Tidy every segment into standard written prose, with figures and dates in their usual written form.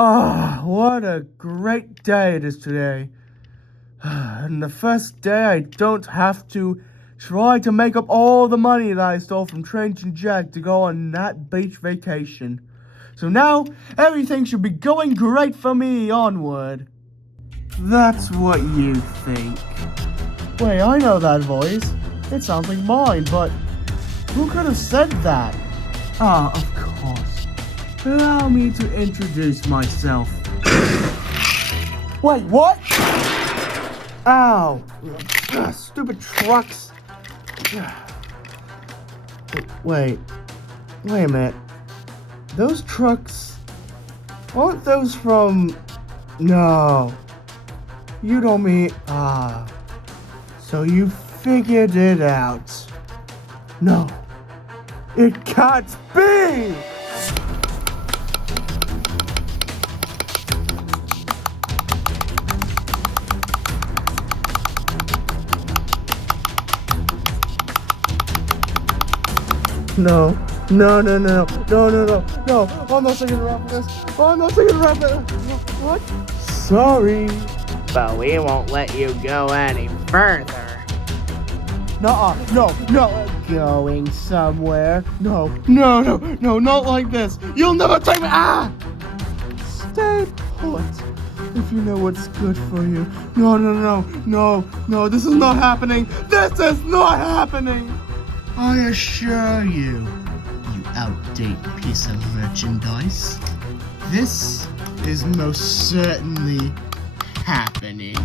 Ah, what a great day it is today. And the first day I don't have to try to make up all the money that I stole from Trains and Jack to go on that beach vacation. So now, everything should be going great for me onward. That's what you think. Wait, I know that voice. It sounds like mine, but who could have said that? Ah, of course. Allow me to introduce myself. Wait, what? Ow. Ugh, stupid trucks. Wait a minute. Those trucks, aren't those from... No. You don't mean... So you figured it out. No. It can't be! No. I'm not singing rap for this. I'm not singing rap for this. What? Sorry. But we won't let you go any further. No. Going somewhere. No, not like this. You'll never take me. Stay put. If you know what's good for you. No, this is not happening. This is not happening. I assure you, you outdated piece of merchandise. This is most certainly happening.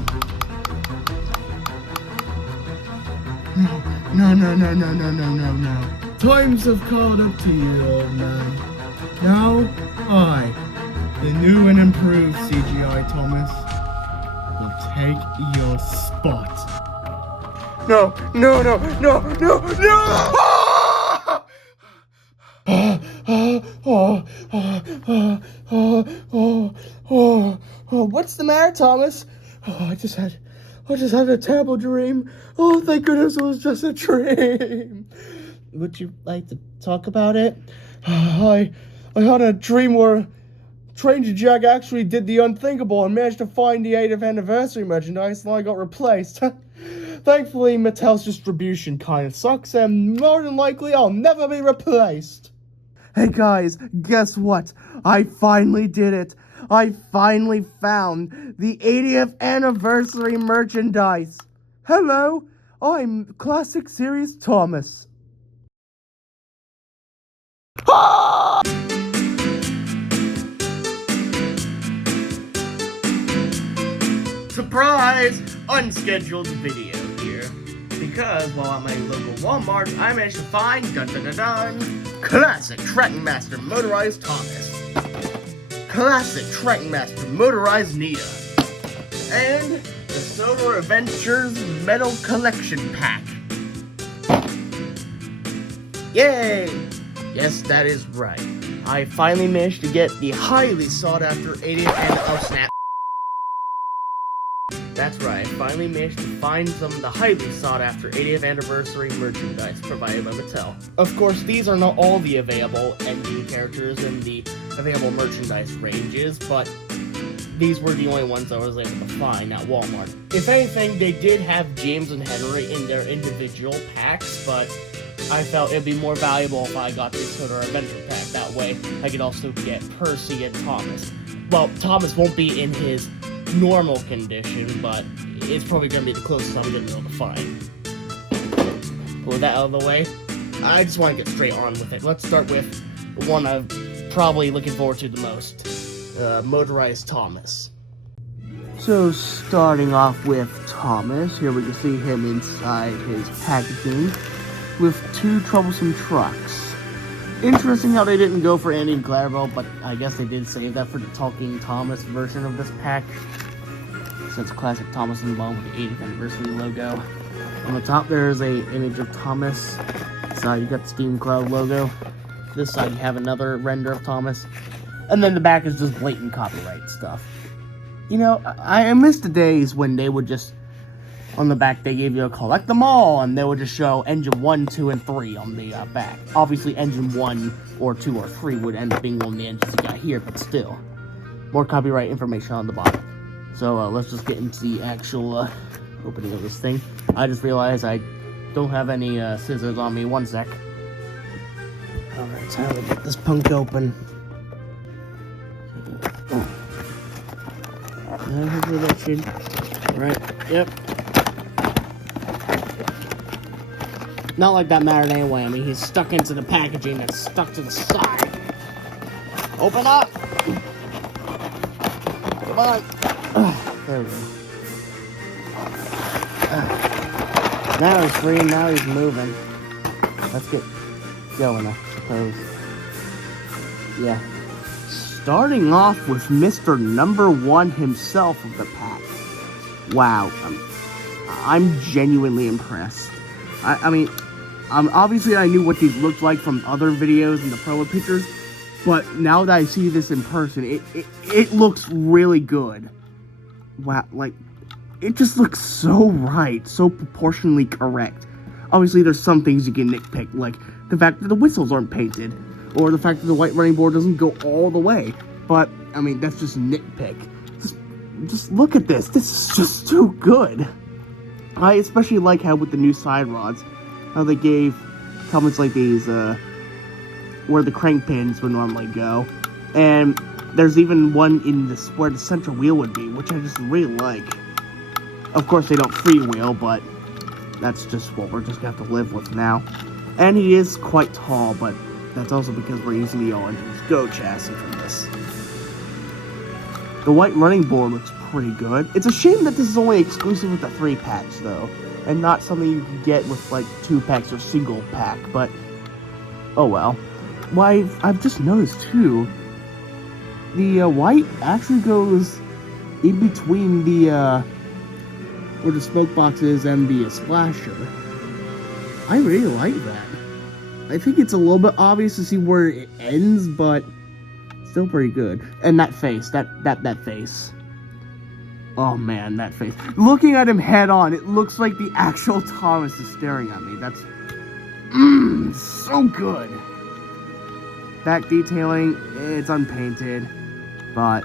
No. Times have caught up to you, old man. Now, I, the new and improved CGI Thomas, will take your spot. No! What's the matter, Thomas? I just had a terrible dream. Oh, thank goodness it was just a dream. Would you like to talk about it? I had a dream where Trains and Jack actually did the unthinkable and managed to find the 80th anniversary merchandise, and I got replaced. Thankfully, Mattel's distribution kind of sucks, and more than likely, I'll never be replaced. Hey guys, guess what? I finally did it. I finally found the 80th anniversary merchandise. Hello, I'm Classic Series Thomas. Surprise! Unscheduled video here. Because while at my local Walmart, I managed to find, Classic Trenton Master Motorized Thomas. Classic Trenton Master Motorized Nita. And the Solar Adventures Metal Collection Pack. Yay! Yes, that is right. I finally managed to get the highly sought after 80th and snap. That's right, I finally managed to find some of the highly sought-after 80th anniversary merchandise provided by Mattel. Of course, these are not all the available ending characters in the available merchandise ranges, but these were the only ones I was able to find at Walmart. If anything, they did have James and Henry in their individual packs, but I felt it'd be more valuable if I got the Solar Adventure pack. That way, I could also get Percy and Thomas. Well, Thomas won't be in his normal condition, but it's probably going to be the closest I'm going to be able to find. With that out of the way, I just want to get straight on with it. Let's start with the one I'm probably looking forward to the most, Motorized Thomas. So starting off with Thomas, here we can see him inside his packaging with two troublesome trucks. Interesting how they didn't go for Andy and Clarabelle, but I guess they did save that for the Talking Thomas version of this pack. Since Classic Thomas involved with the 80th anniversary logo. On the top there is a image of Thomas. So you got the Steam Cloud logo. This side you have another render of Thomas. And then the back is just blatant copyright stuff. You know, I miss the days when they would just, on the back they gave you a collect them all, and they would just show engine 1, 2, and 3 on the back. Obviously engine 1 or 2 or 3 would end up being one of the engines you got here, but still. more copyright information on the bottom. So let's just get into the actual opening of this thing. I just realized I don't have any scissors on me. One sec. Alright, time to get this punk open. Hopefully that should... Right, yep. Not like that mattered anyway. I mean, he's stuck into the packaging that's stuck to the side. Open up! Come on! There we go. Now he's free, and now he's moving. Let's get going, I suppose. Yeah. Starting off with Mr. Number 1 himself of the pack. Wow. I'm genuinely impressed. I mean, obviously I knew what these looked like from other videos and the promo pictures, but now that I see this in person, it looks really good. Wow, like, it just looks so right, so proportionally correct. Obviously, there's some things you can nitpick, like the fact that the whistles aren't painted, or the fact that the white running board doesn't go all the way. But, I mean, that's just nitpick. Just look at this. This is just too good. I especially like how with the new side rods, how they gave helmets like these, where the crank pins would normally go. And there's even one in this where the central wheel would be, which I just really like. Of course, they don't freewheel, but that's just what we're just gonna have to live with now. And he is quite tall, but that's also because we're using the All Engines Go chassis for this. The white running board looks pretty good. It's a shame that this is only exclusive with the 3-packs, though, and not something you can get with, like, 2-packs or single pack, but oh well. Why, I've just noticed, too, the white actually goes in between the, where the smoke box is and the splasher. I really like that. I think it's a little bit obvious to see where it ends, but still pretty good. And that face, that face. Oh man, that face. Looking at him head on, it looks like the actual Thomas is staring at me. That's so good. Back detailing, it's unpainted, but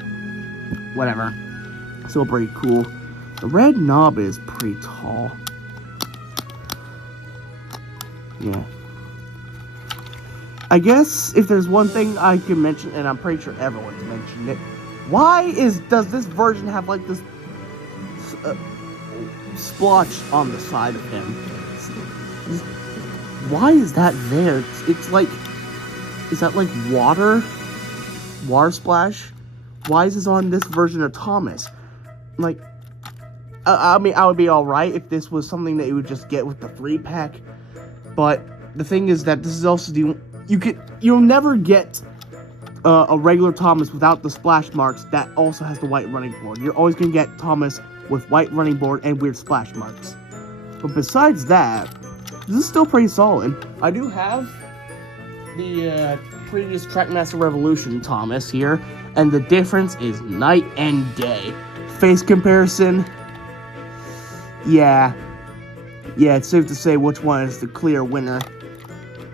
whatever. Still pretty cool. The red knob is pretty tall. Yeah. I guess if there's one thing I can mention, and I'm pretty sure everyone's mentioned it, does this version have like this splotch on the side of him? Why is that there? It's like, is that like water splash? Why is this on this version of Thomas? Like, I mean, I would be alright if this was something that you would just get with the 3-pack, but the thing is that this is also you'll never get a regular Thomas without the splash marks that also has the white running board. You're always going to get Thomas with white running board and weird splash marks. But besides that, this is still pretty solid. I do have the previous Trackmaster Revolution Thomas here, and the difference is night and day. Face comparison, yeah, it's safe to say which one is the clear winner.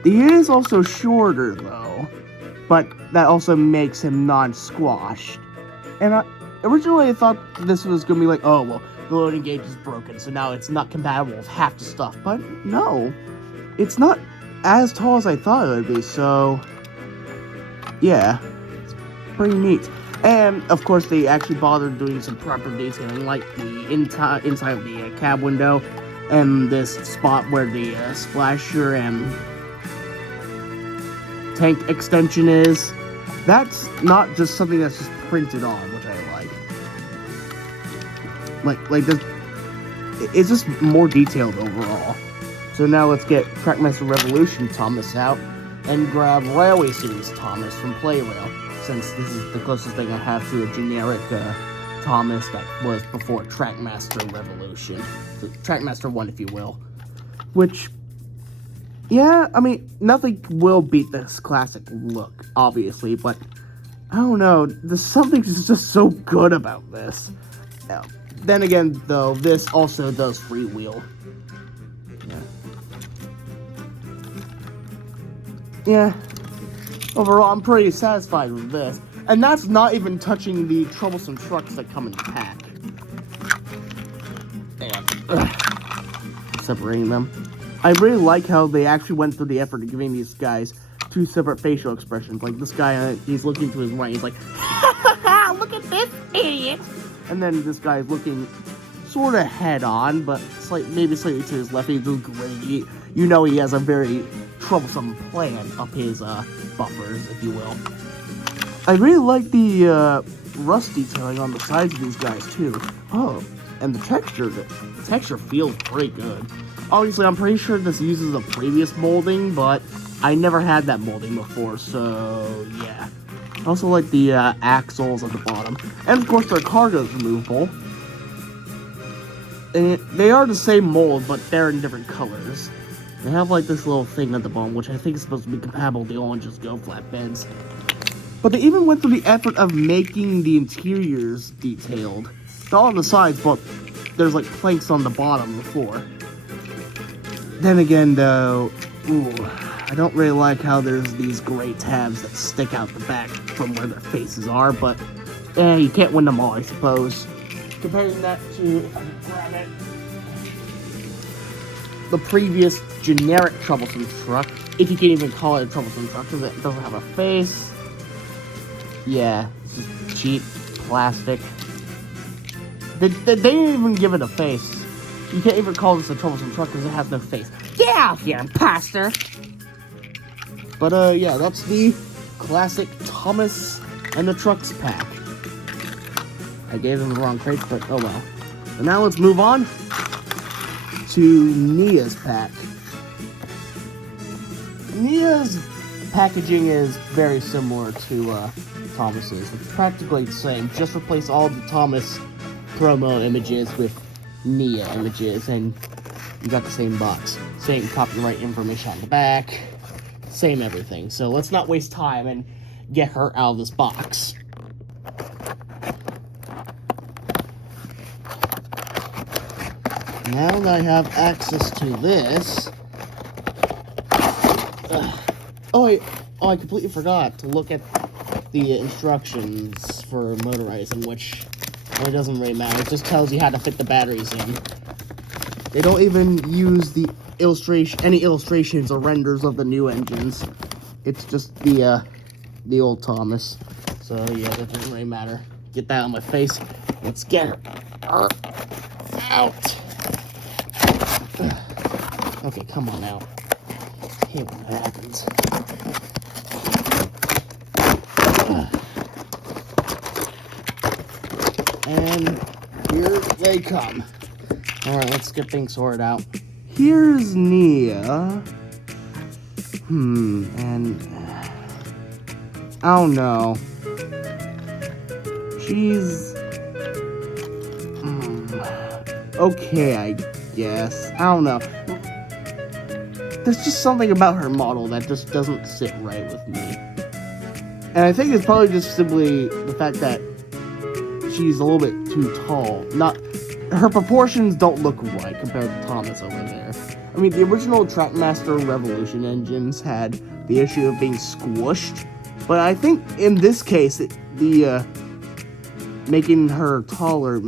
He is also shorter, though, but that also makes him non-squashed. And originally I thought this was going to be like, oh, well, the loading gauge is broken, so now it's not compatible with half the stuff. But no, it's not as tall as I thought it would be, so yeah, it's pretty neat. And, of course, they actually bothered doing some proper detailing, like the inside of the cab window, and this spot where the splasher and tank extension is. That's not just something that's just printed on, which I like. Like this, it's just more detailed overall. So now let's get Trackmaster Revolution Thomas out and grab Railway Series Thomas from Playrail, since this is the closest thing I have to a generic Thomas that was before Trackmaster Revolution. So Trackmaster 1, if you will. Which, yeah, I mean, nothing will beat this classic look, obviously, but I don't know, there's something just so good about this. Then again, though, this also does freewheel. Yeah. Overall, I'm pretty satisfied with this. And that's not even touching the troublesome trucks that come in the pack. And separating them. I really like how they actually went through the effort of giving these guys 2 separate facial expressions. Like this guy, he's looking to his right, he's like, look at this idiot! And then this guy's looking sort of head on, but maybe slightly to his left. He's doing great. You know he has a very troublesome plan up his buffers, if you will. I really like the rust detailing on the sides of these guys too. Oh, and the texture feels pretty good. Obviously, I'm pretty sure this uses a previous molding, but I never had that molding before, so yeah. I also like the axles at the bottom. And of course, their cargo is removable. And they are the same mold, but they're in different colors. They have like this little thing at the bottom, which I think is supposed to be compatible with the All Engines Go flatbeds. But they even went through the effort of making the interiors detailed. Not on the sides, but there's like planks on the bottom of the floor. Then again, though, I don't really like how there's these gray tabs that stick out the back from where their faces are, but you can't win them all, I suppose. Comparing that to, if I can grab it, the previous generic troublesome truck, if you can even call it a troublesome truck, because it doesn't have a face. Yeah, this is cheap plastic. They didn't even give it a face. You can't even call this a troublesome truck because it has no face. Get out here, imposter! But yeah, that's the classic Thomas and the Trucks pack. I gave them the wrong crates, but oh well. And now let's move on to Nia's pack. Nia's packaging is very similar to Thomas's. It's practically the same. Just replace all the Thomas promo images with Nia images, and you got the same box. Same copyright information on the back. Same everything. So let's not waste time and get her out of this box. Now that I have access to this... I completely forgot to look at the instructions for motorizing, which it doesn't really matter. It just tells you how to fit the batteries in. They don't even use the any illustrations or renders of the new engines. It's just the old Thomas. So yeah, that doesn't really matter. Get that on my face. Let's get her out. Okay, come on out. Here what happens. And here they come. Alright, let's get things sorted out. Here's Nia. And I don't know. She's okay, I guess. I don't know. There's just something about her model that just doesn't sit right with me. And I think it's probably just simply the fact that she's a little bit too tall. Her proportions don't look right compared to Thomas over there. I mean, the original Trackmaster Revolution engines had the issue of being squished, but I think in this case, making her taller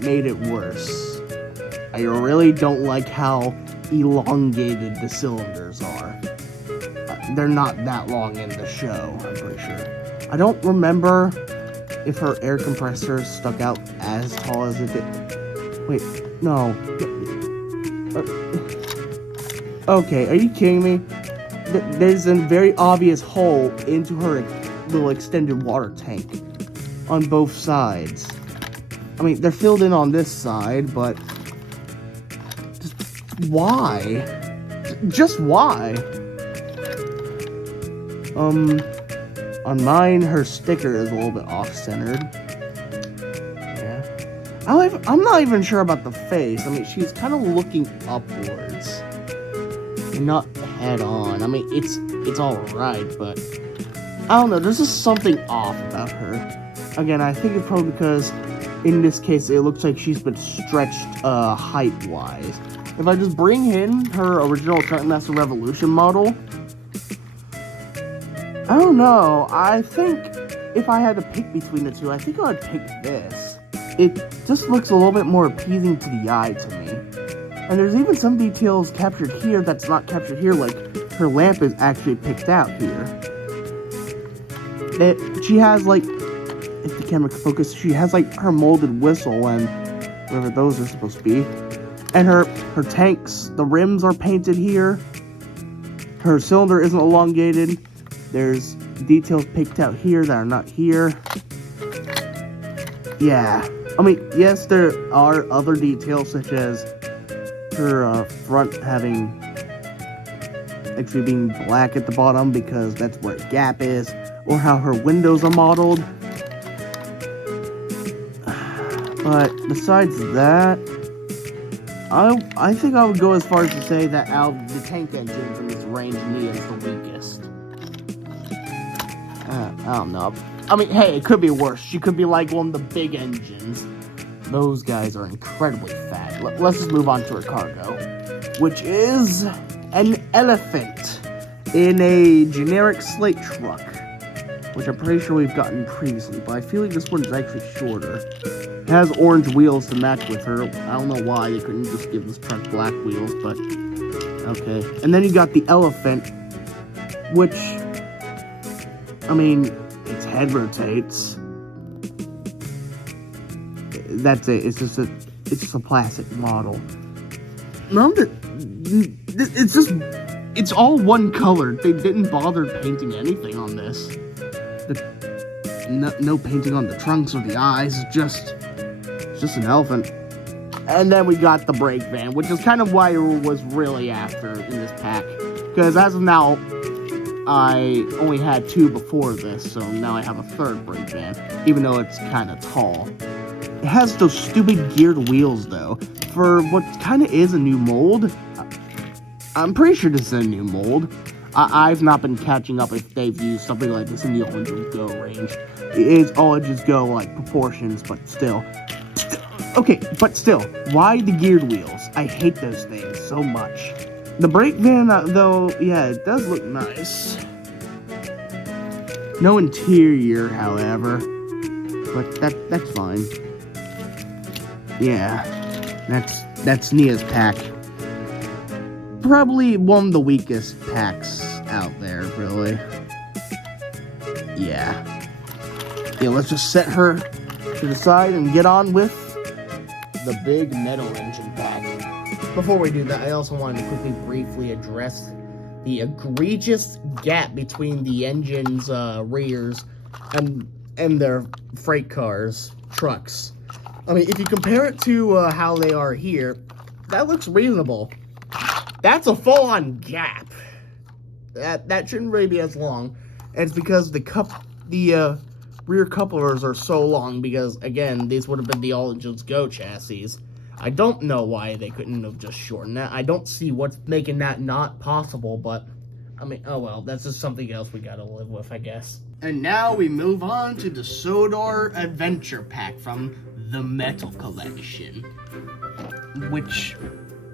made it worse. I really don't like how elongated the cylinders are. They're not that long in the show, I'm pretty sure. I don't remember if her air compressor stuck out as tall as it did. Wait, no. Okay, are you kidding me? There's a very obvious hole into her little extended water tank on both sides. I mean, they're filled in on this side, but just why? Just why? On mine, her sticker is a little bit off-centered. Yeah. I'm not even sure about the face. I mean, she's kind of looking upwards. And not head-on. I mean, it's alright, but I don't know. There's just something off about her. Again, I think it's probably because, in this case, it looks like she's been stretched height-wise. If I just bring in her original Trackmaster Revolution model, I don't know. I think if I had to pick between the two, I think I would pick this. It just looks a little bit more appeasing to the eye to me. And there's even some details captured here that's not captured here, like her lamp is actually picked out here. She has, like, if the camera can focus, she has, like, her molded whistle and whatever those are supposed to be. And her tanks, the rims are painted here. Her cylinder isn't elongated. There's details picked out here that are not here. Yeah. I mean, yes, there are other details, such as her front having actually being black at the bottom because that's where the gap is, or how her windows are modeled. But besides that, I think I would go as far as to say that out of the tank engines in this range, Nia is the weakest. I don't know. I mean, hey, it could be worse. She could be like one of the big engines. Those guys are incredibly fat. Let's just move on to her cargo, which is an elephant in a generic slate truck, which I'm pretty sure we've gotten previously, but I feel like this one is actually shorter. It has orange wheels to match with her. I don't know why they couldn't just give this truck black wheels, but okay. And then you got the elephant, which, I mean, its head rotates. That's it. It's just a plastic model. Remember, it's all one color. They didn't bother painting anything on this. No painting on the trunks or the eyes. It's just an elephant. And then we got the brake van, which is kind of why I was really after in this pack. Because as of now, I only had 2 before this, so now I have a 3rd brake van, even though it's kind of tall. It has those stupid geared wheels, though. For what kind of is a new mold, I'm pretty sure this is a new mold. I've not been catching up if they've used something like this in the All Engines Go range. It's All Engines Go, like, proportions, but still. Okay, but still, why the geared wheels? I hate those things so much. The brake van, though, yeah, it does look nice. No interior, however, but that's fine. Yeah, that's Nia's pack. Probably one of the weakest packs out there, really. Yeah, let's just set her to the side and get on with the big metal engine pack. Before we do that, I also wanted to quickly briefly address the egregious gap between the engine's rears and their freight cars, trucks. I mean, if you compare it to how they are here, that looks reasonable. That's a full-on gap. That shouldn't really be as long. And it's because the rear couplers are so long because, again, these would have been the All Engines Go chassis. I don't know why they couldn't have just shortened that. I don't see what's making that not possible, but, I mean, oh well, that's just something else we gotta live with, I guess. And now we move on to the Sodor Adventure Pack from the Metal Collection, which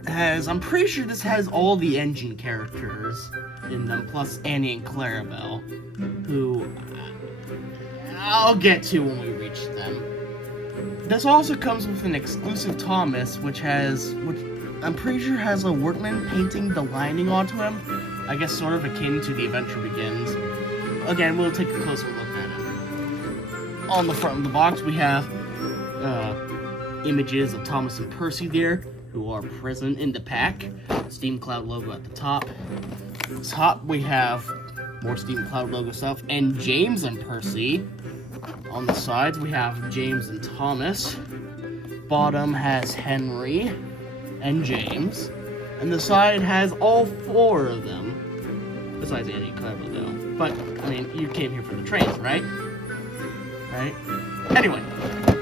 has, I'm pretty sure this has all the engine characters in them, plus Annie and Clarabelle, who I'll get to when we reach them. This also comes with an exclusive Thomas, which I'm pretty sure has a workman painting the lining onto him. I guess sort of akin to The Adventure Begins. Again, we'll take a closer look at it. On the front of the box, we have images of Thomas and Percy there, who are present in the pack. Steam Cloud logo at the top. Top, we have more Steam Cloud logo stuff, and James and Percy. On the sides, we have James and Thomas. Bottom has Henry and James. And the side has all 4 of them. Besides Annie and Clarabelle, though. But, I mean, you came here for the trains, right? Right? Anyway,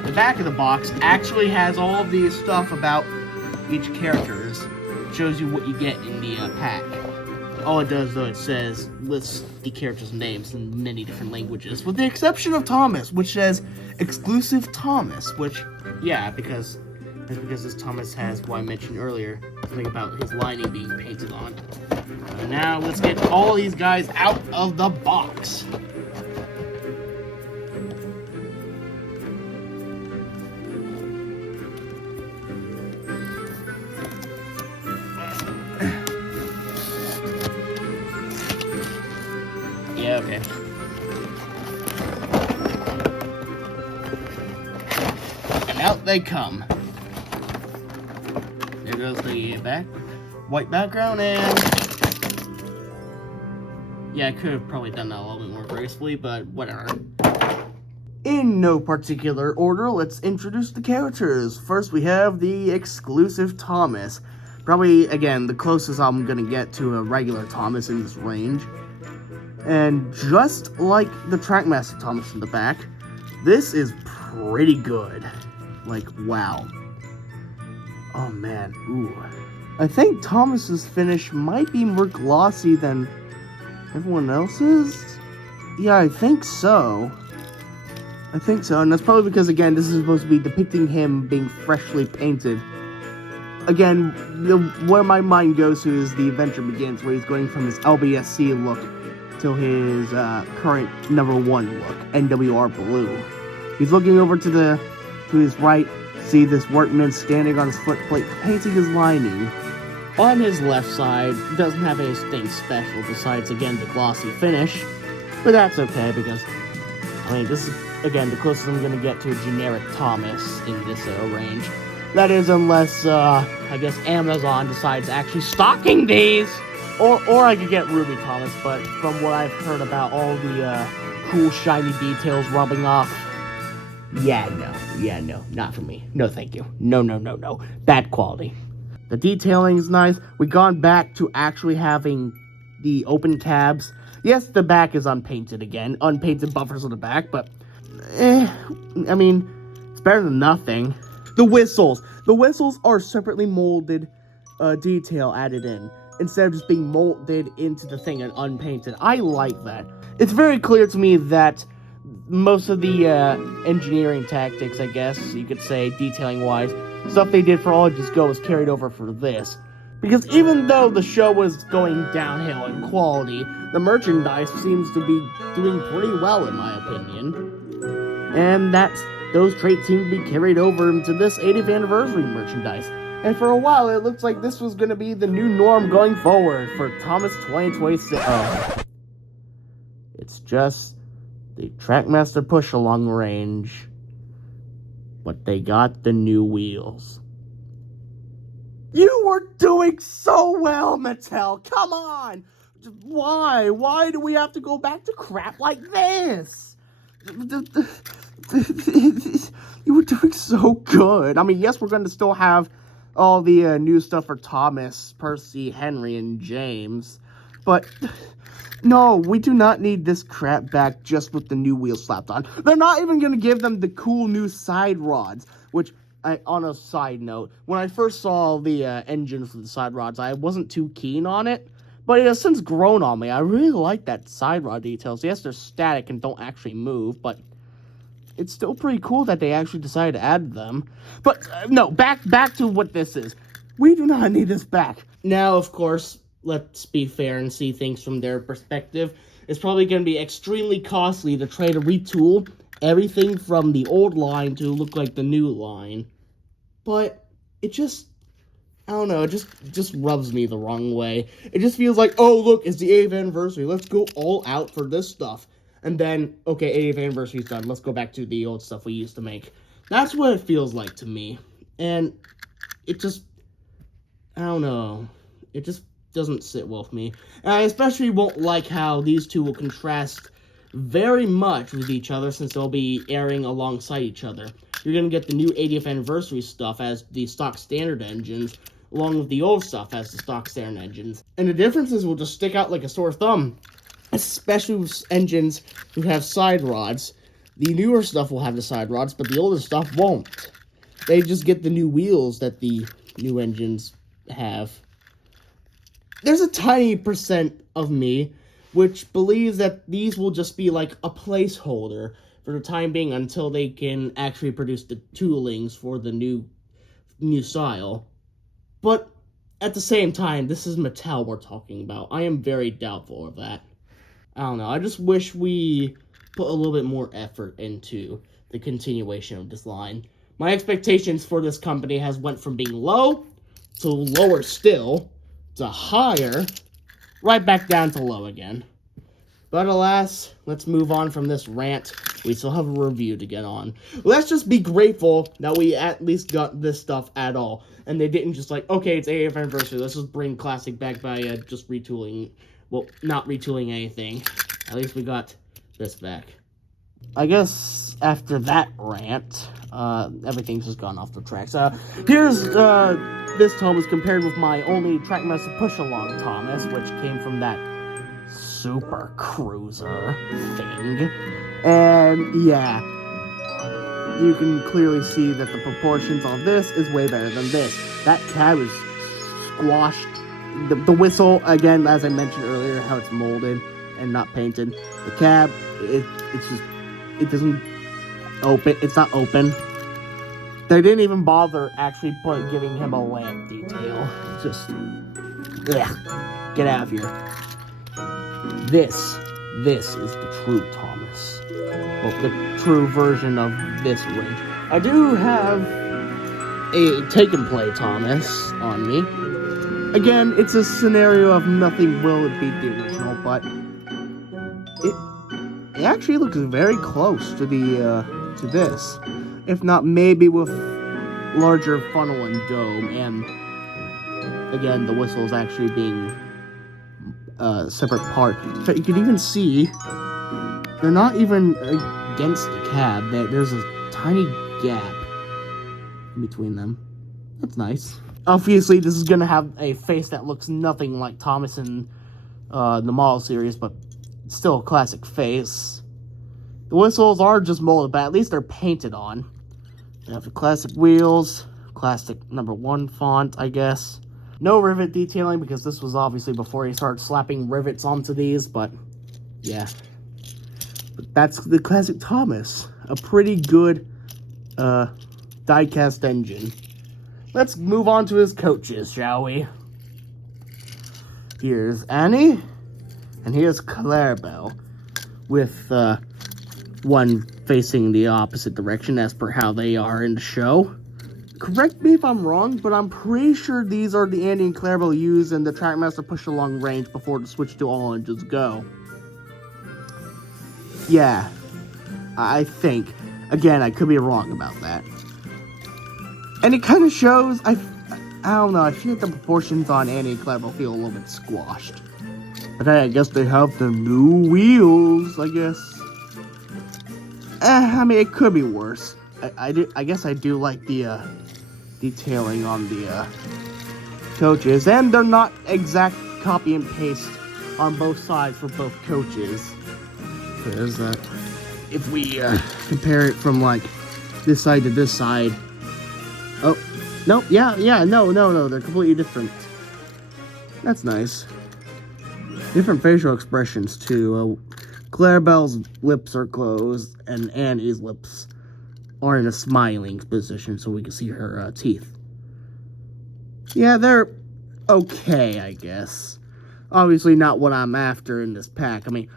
the back of the box actually has all of the stuff about each character. Shows you what you get in the pack. All it does, though, it lists the characters' names in many different languages, with the exception of Thomas, which says exclusive Thomas, which, yeah, because this Thomas has what I mentioned earlier, something about his lining being painted on. And now let's get all these guys out of the box. they come. There goes the white background, and yeah, I could have probably done that a little bit more gracefully, but whatever. In no particular order, let's introduce the characters. First, we have the exclusive Thomas. Probably, again, the closest I'm gonna get to a regular Thomas in this range. And just like the Trackmaster Thomas in the back, this is pretty good. Like, wow. Oh man, ooh. I think Thomas's finish might be more glossy than everyone else's? Yeah, I think so. And that's probably because, again, this is supposed to be depicting him being freshly painted. Again, where my mind goes to is the adventure begins, where he's going from his LBSC look to his current #1 look, NWR Blue. He's looking over to his right, see this workman standing on his footplate, painting his lining. On his left side, doesn't have anything special besides, again, the glossy finish, but that's okay because, I mean, this is, again, the closest I'm going to get to a generic Thomas in this range. That is, unless, I guess Amazon decides actually stocking these! Or I could get Ruby Thomas, but from what I've heard about all the, cool shiny details rubbing off, yeah, no, not for me. No, thank you. No. Bad quality. The detailing is nice. We've gone back to actually having the open cabs. Yes, the back is unpainted again. Unpainted buffers on the back, but I mean, it's better than nothing. The whistles. The whistles are separately molded detail added in, instead of just being molded into the thing and unpainted. I like that. It's very clear to me that most of the engineering tactics, I guess you could say, detailing-wise, stuff they did for All Ages Go was carried over for this. Because even though the show was going downhill in quality, the merchandise seems to be doing pretty well, in my opinion. And those traits seem to be carried over into this 80th anniversary merchandise. And for a while, it looks like this was going to be the new norm going forward for Thomas 2026. It's just the Trackmaster push-along range, but they got the new wheels. You were doing so well, Mattel! Come on! Why? Why do we have to go back to crap like this? You were doing so good. I mean, yes, we're going to still have all the new stuff for Thomas, Percy, Henry, and James, but no, we do not need this crap back just with the new wheels slapped on. They're not even going to give them the cool new side rods, which, on a side note, when I first saw the engine for the side rods, I wasn't too keen on it, but it has since grown on me. I really like that side rod details. Yes, they're static and don't actually move, but it's still pretty cool that they actually decided to add them. But, no, back to what this is. We do not need this back. Now, of course, let's be fair and see things from their perspective. It's probably going to be extremely costly to try to retool everything from the old line to look like the new line. But it just, I don't know, it just rubs me the wrong way. It just feels like, oh, look, it's the 8th anniversary. Let's go all out for this stuff. And then, okay, 80th anniversary's done. Let's go back to the old stuff we used to make. That's what it feels like to me. And it just, I don't know. It just doesn't sit well with me. And I especially won't like how these two will contrast very much with each other since they'll be airing alongside each other. You're going to get the new 80th anniversary stuff as the stock standard engines, along with the old stuff as the stock standard engines. And the differences will just stick out like a sore thumb. Especially with engines who have side rods. The newer stuff will have the side rods, but the older stuff won't. They just get the new wheels that the new engines have. There's a tiny percent of me which believes that these will just be like a placeholder for the time being until they can actually produce the toolings for the new style. But at the same time, this is Mattel we're talking about. I am very doubtful of that. I don't know, I just wish we put a little bit more effort into the continuation of this line. My expectations for this company has went from being low to lower still to higher, right back down to low again. But alas, let's move on from this rant. We still have a review to get on. Let's just be grateful that we at least got this stuff at all. And they didn't just like, okay, it's 80th anniversary, let's just bring Classic back by just retooling. Well, not retooling anything. At least we got this back. I guess after that rant, everything's just gone off the tracks. Here's this Thomas compared with my only Trackmaster Push-Along Thomas, which came from that Super Cruiser thing. And yeah, you can clearly see that the proportions on this is way better than this. That cab is squashed. The whistle, again, as I mentioned earlier, how it's molded and not painted. The cab, it doesn't open. It's not open. They didn't even bother actually giving him a lamp detail. Just, yeah, get out of here. This is the true Thomas. Well, the true version of this range. I do have a take-and-play Thomas on me. Again, it's a scenario of nothing will beat the original, but it actually looks very close to to this, if not maybe with larger funnel and dome, and again, the whistle is actually being a separate part. But you can even see they're not even against the cab. There's a tiny gap in between them. That's nice. Obviously, this is gonna have a face that looks nothing like Thomas in the model series, but still a classic face. The whistles are just molded, but at least they're painted on. They have the classic wheels, classic #1 font, I guess. No rivet detailing, because this was obviously before he started slapping rivets onto these, but yeah. But that's the classic Thomas. A pretty good die-cast engine. Let's move on to his coaches, shall we? Here's Annie, and here's Clarabelle, with one facing the opposite direction as per how they are in the show. Correct me if I'm wrong, but I'm pretty sure these are the Annie and Clarabelle used in the Trackmaster Push-Along range before the switch to All Engines Go. Yeah, I think. Again, I could be wrong about that. And it kind of shows, I don't know, I feel like the proportions on Annie and Clarabelle feel a little bit squashed. But hey, I guess they have the new wheels, I guess. I mean, it could be worse. I guess I do like the detailing on the coaches, and they're not exact copy and paste on both sides for both coaches. Because if we compare it from like this side to this side, oh no, no, they're completely different. That's nice. Different facial expressions too. Clarabelle's lips are closed, and Annie's lips are in a smiling position so we can see her teeth. Yeah, they're okay, I guess. Obviously not what I'm after in this pack. I mean,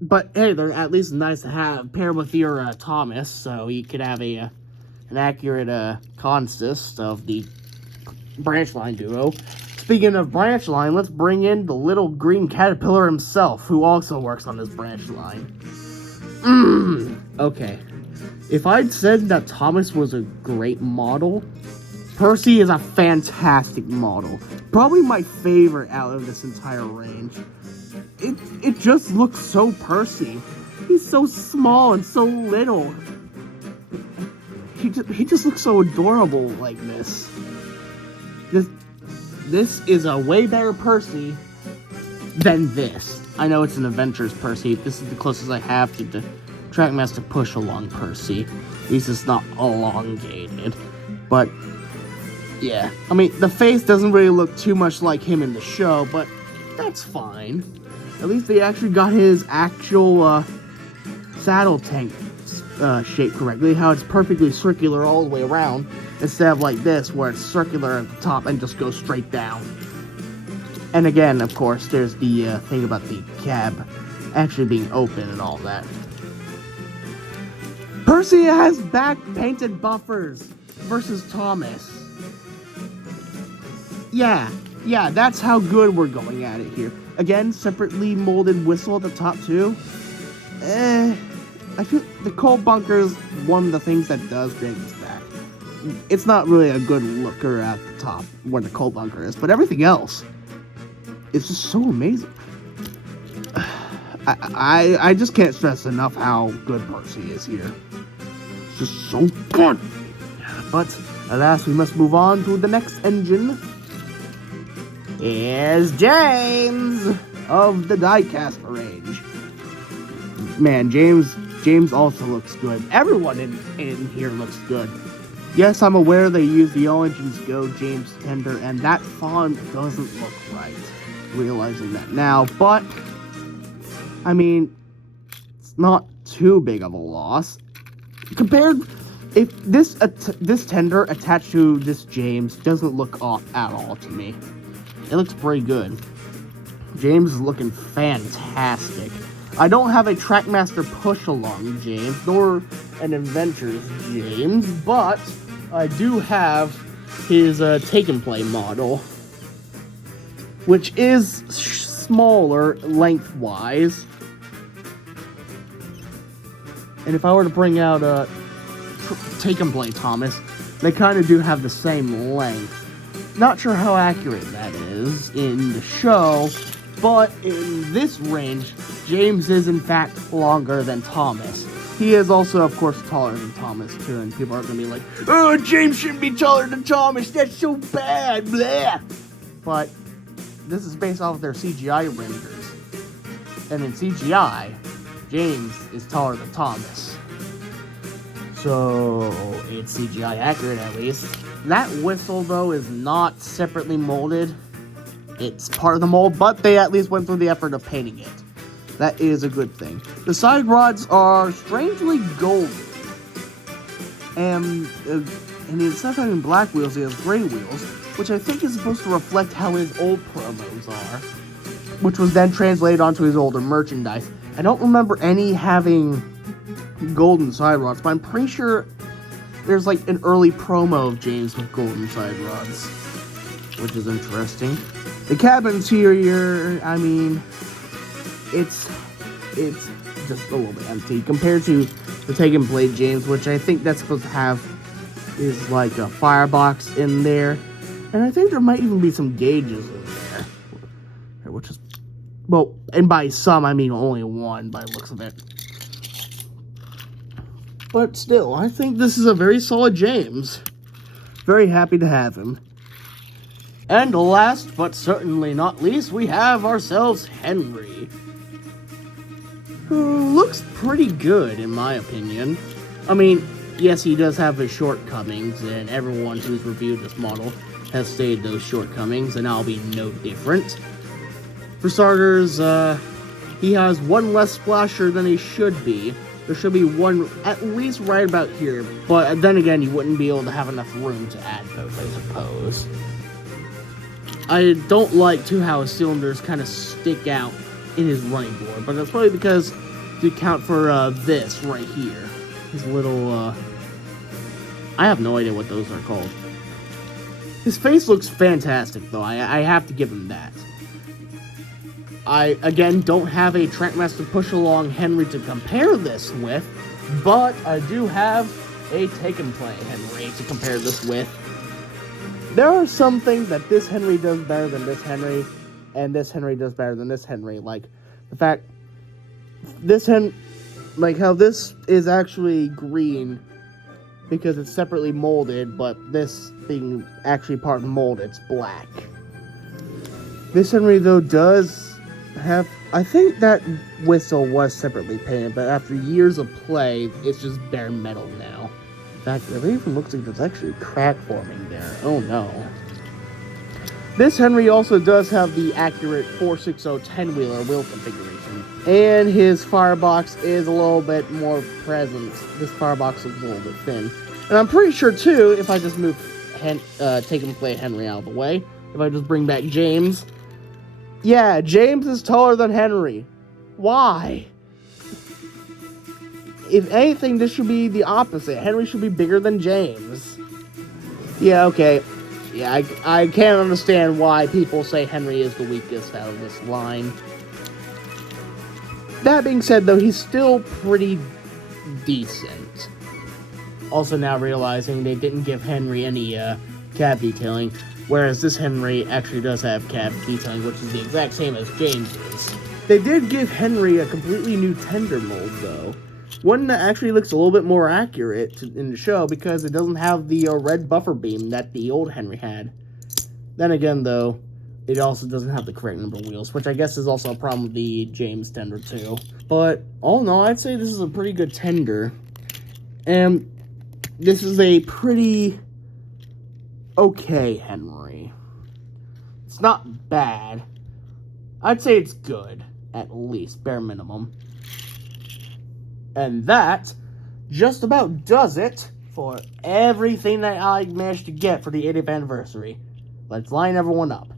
but hey, they're at least nice to have paired with your Thomas, so you could have an accurate consist of the branch line duo. Speaking of branch line, let's bring in the little green caterpillar himself, who also works on this branch line. Okay. If I'd said that Thomas was a great model, Percy is a fantastic model. Probably my favorite out of this entire range. It just looks so Percy. He's so small and so little. He just looks so adorable like this. This is a way better Percy than this. I know it's an Adventures Percy. This is the closest I have to the Trackmaster Push-Along Percy. At least it's not elongated. But, yeah. I mean, the face doesn't really look too much like him in the show, but that's fine. At least they actually got his actual saddle tank shaped correctly. How it's perfectly circular all the way around, instead of like this, where it's circular at the top and just goes straight down. And again, of course, there's the thing about the cab actually being open and all that. Percy has back-painted buffers versus Thomas. Yeah, that's how good we're going at it here. again, separately molded whistle at the top too. I feel the coal bunker is one of the things that does bring this back. It's not really a good looker at the top where the coal bunker is, but everything else is just so amazing. I just can't stress enough how good Percy is here. It's just so good. But alas, we must move on to the next engine. Here's James of the Diecast range. Man, James also looks good. Everyone in here looks good. Yes, I'm aware they use the All Engines Go James Tender, and that font doesn't look right. Realizing that now, but I mean, it's not too big of a loss. Compared, if this tender attached to this James doesn't look off at all to me. It looks pretty good. James is looking fantastic. I don't have a Trackmaster push-along James, nor an Inventors James, but I do have his Take-and-Play model, which is smaller lengthwise. And if I were to bring out Take-and-Play Thomas, they kind of do have the same length. Not sure how accurate that is in the show, but in this range, James is in fact longer than Thomas. He is also, of course, taller than Thomas too, and people are going to be like, "Oh, James shouldn't be taller than Thomas, that's so bad, blah." But this is based off of their CGI renders. And in CGI, James is taller than Thomas. So, it's CGI accurate at least. That whistle, though, is not separately molded. It's part of the mold, but they at least went through the effort of painting it. That is a good thing. The side rods are strangely golden. And instead of having black wheels, he has gray wheels, which I think is supposed to reflect how his old promos are, which was then translated onto his older merchandise. I don't remember any having golden side rods, but I'm pretty sure there's like an early promo of James with golden side rods, which is interesting. The cab interior, I mean, it's just a little bit empty compared to the Take-and-Play James, which I think that's supposed to have is like a firebox in there, and I think there might even be some gauges in there, which is, well, and by some I mean only one by the looks of it. But still, I think this is a very solid James. Very happy to have him. And last, but certainly not least, we have ourselves Henry, who looks pretty good, in my opinion. I mean, yes, he does have his shortcomings, and everyone who's reviewed this model has stated those shortcomings, and I'll be no different. For starters, he has one less splasher than he should be. There should be one at least right about here, but then again, you wouldn't be able to have enough room to add both, I suppose. I don't like, too, how his cylinders kind of stick out in his running board, but that's probably because to account for this right here. His little, I have no idea what those are called. His face looks fantastic, though. I have to give him that. I, again, don't have a Trackmaster Push-Along Henry to compare this with, but I do have a Take-and-Play Henry to compare this with. There are some things that this Henry does better than this Henry, and this Henry does better than this Henry. Like, the fact, like how this is actually green because it's separately molded, but this being actually part of the mold, it's black. This Henry, though, does have, I think that whistle was separately painted, but after years of play, it's just bare metal now. In fact, it even looks like there's actually a crack forming there. Oh no. This Henry also does have the accurate 460 10-wheeler wheel configuration. And his firebox is a little bit more present. This firebox looks a little bit thin. And I'm pretty sure, too, if I just move Take-and-Play Henry out of the way, if I just bring back James, yeah, James is taller than Henry. Why? If anything, this should be the opposite. Henry should be bigger than James. Yeah, okay. Yeah, I can't understand why people say Henry is the weakest out of this line. That being said, though, he's still pretty decent. Also now realizing they didn't give Henry any cab detailing, whereas this Henry actually does have cab detailing, which is the exact same as James's. They did give Henry a completely new tender mold, though. One that actually looks a little bit more accurate in the show because it doesn't have the red buffer beam that the old Henry had. Then again, though, it also doesn't have the correct number of wheels, which I guess is also a problem with the James tender too. But all in all, I'd say this is a pretty good tender. And this is a pretty okay Henry. It's not bad. I'd say it's good, at least, bare minimum. And that just about does it for everything that I managed to get for the 80th anniversary. Let's line everyone up.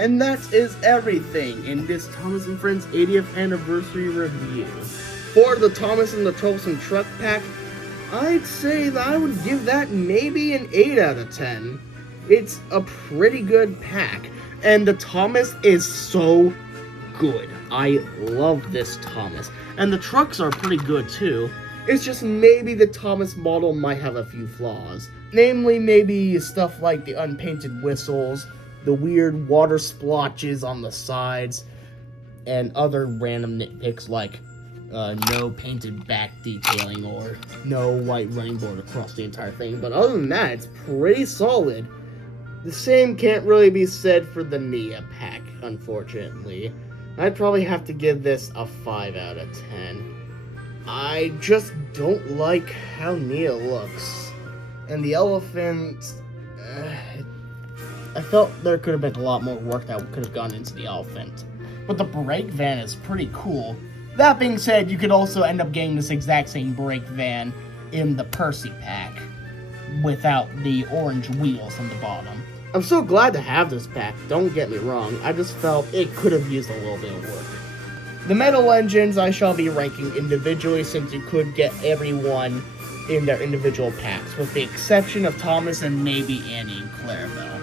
And that is everything in this Thomas & Friends 80th anniversary review. For the Thomas and the Troublesome Truck Pack, I'd say that I would give that maybe an 8 out of 10. It's a pretty good pack, and the Thomas is so good. I love this Thomas. And the trucks are pretty good too. It's just maybe the Thomas model might have a few flaws. Namely, maybe stuff like the unpainted whistles, the weird water splotches on the sides, and other random nitpicks like no painted back detailing or no white running board across the entire thing. But other than that, it's pretty solid. The same can't really be said for the Nia pack, unfortunately. I'd probably have to give this a 5 out of 10. I just don't like how Nia looks. And the elephant... I felt there could have been a lot more work that could have gone into the elephant. But the brake van is pretty cool. That being said, you could also end up getting this exact same brake van in the Percy pack without the orange wheels on the bottom. I'm so glad to have this pack, don't get me wrong. I just felt it could have used a little bit of work. The metal engines I shall be ranking individually since you could get everyone in their individual packs, with the exception of Thomas and maybe Annie and Clarabelle.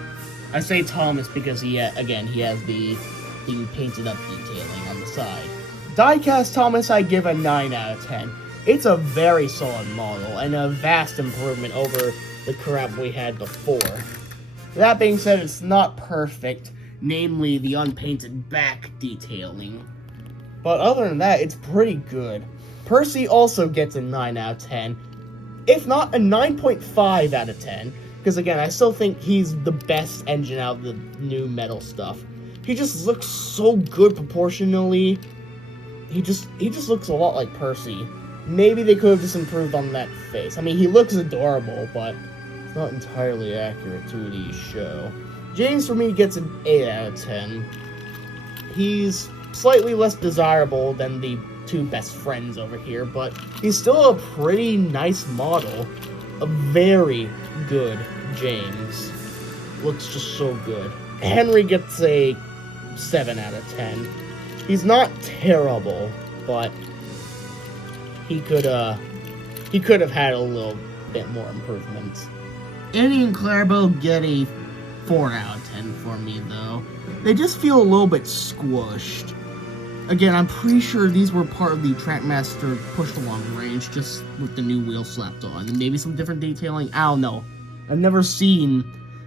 I say Thomas because he has the painted up detailing on the side. Diecast Thomas I give a 9 out of 10. It's a very solid model and a vast improvement over the crap we had before. That being said, it's not perfect, namely the unpainted back detailing. But other than that, it's pretty good. Percy also gets a 9 out of 10, if not a 9.5 out of 10, because again, I still think he's the best engine out of the new metal stuff. He just looks so good proportionally. He just looks a lot like Percy. Maybe they could have just improved on that face. I mean, he looks adorable, but it's not entirely accurate to the show. James, for me, gets an 8 out of 10. He's slightly less desirable than the two best friends over here, but he's still a pretty nice model. A very good James. Looks just so good. Henry gets a 7 out of 10. He's not terrible, but he could have had a little bit more improvements. Annie and Clarabelle get a 4 out of 10 for me, though. They just feel a little bit squished. Again, I'm pretty sure these were part of the Trackmaster push-along range, just with the new wheel slapped on, and maybe some different detailing. I don't know. I've never seen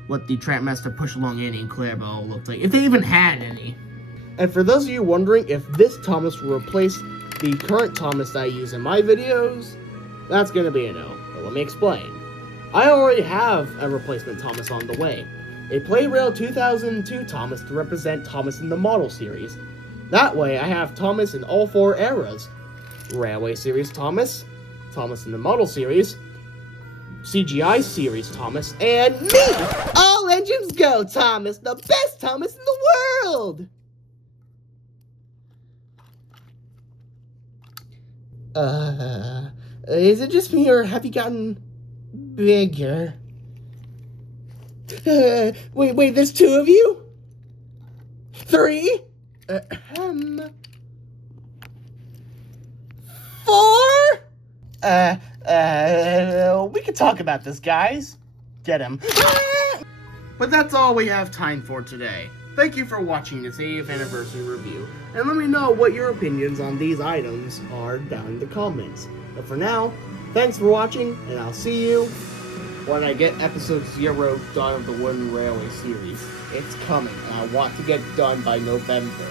what the Trackmaster push-along Annie and Clarabelle looked like, if they even had any. And for those of you wondering if this Thomas will replace the current Thomas that I use in my videos, that's going to be a no. But let me explain. I already have a replacement Thomas on the way. A Playrail 2002 Thomas to represent Thomas in the model series. That way, I have Thomas in all 4 eras. Railway Series Thomas, Thomas in the Model Series, CGI Series Thomas, and me! All engines go, Thomas! The best Thomas in the world! Is it just me, or have you gotten bigger? Wait, there's 2 of you? 3? 4? We can talk about this, guys. Get him. But that's all we have time for today. Thank you for watching this 80th anniversary review, and let me know what your opinions on these items are down in the comments. But for now, thanks for watching, and I'll see you when I get episode 0 done of the Wooden Railway series. It's coming, and I want to get done by November.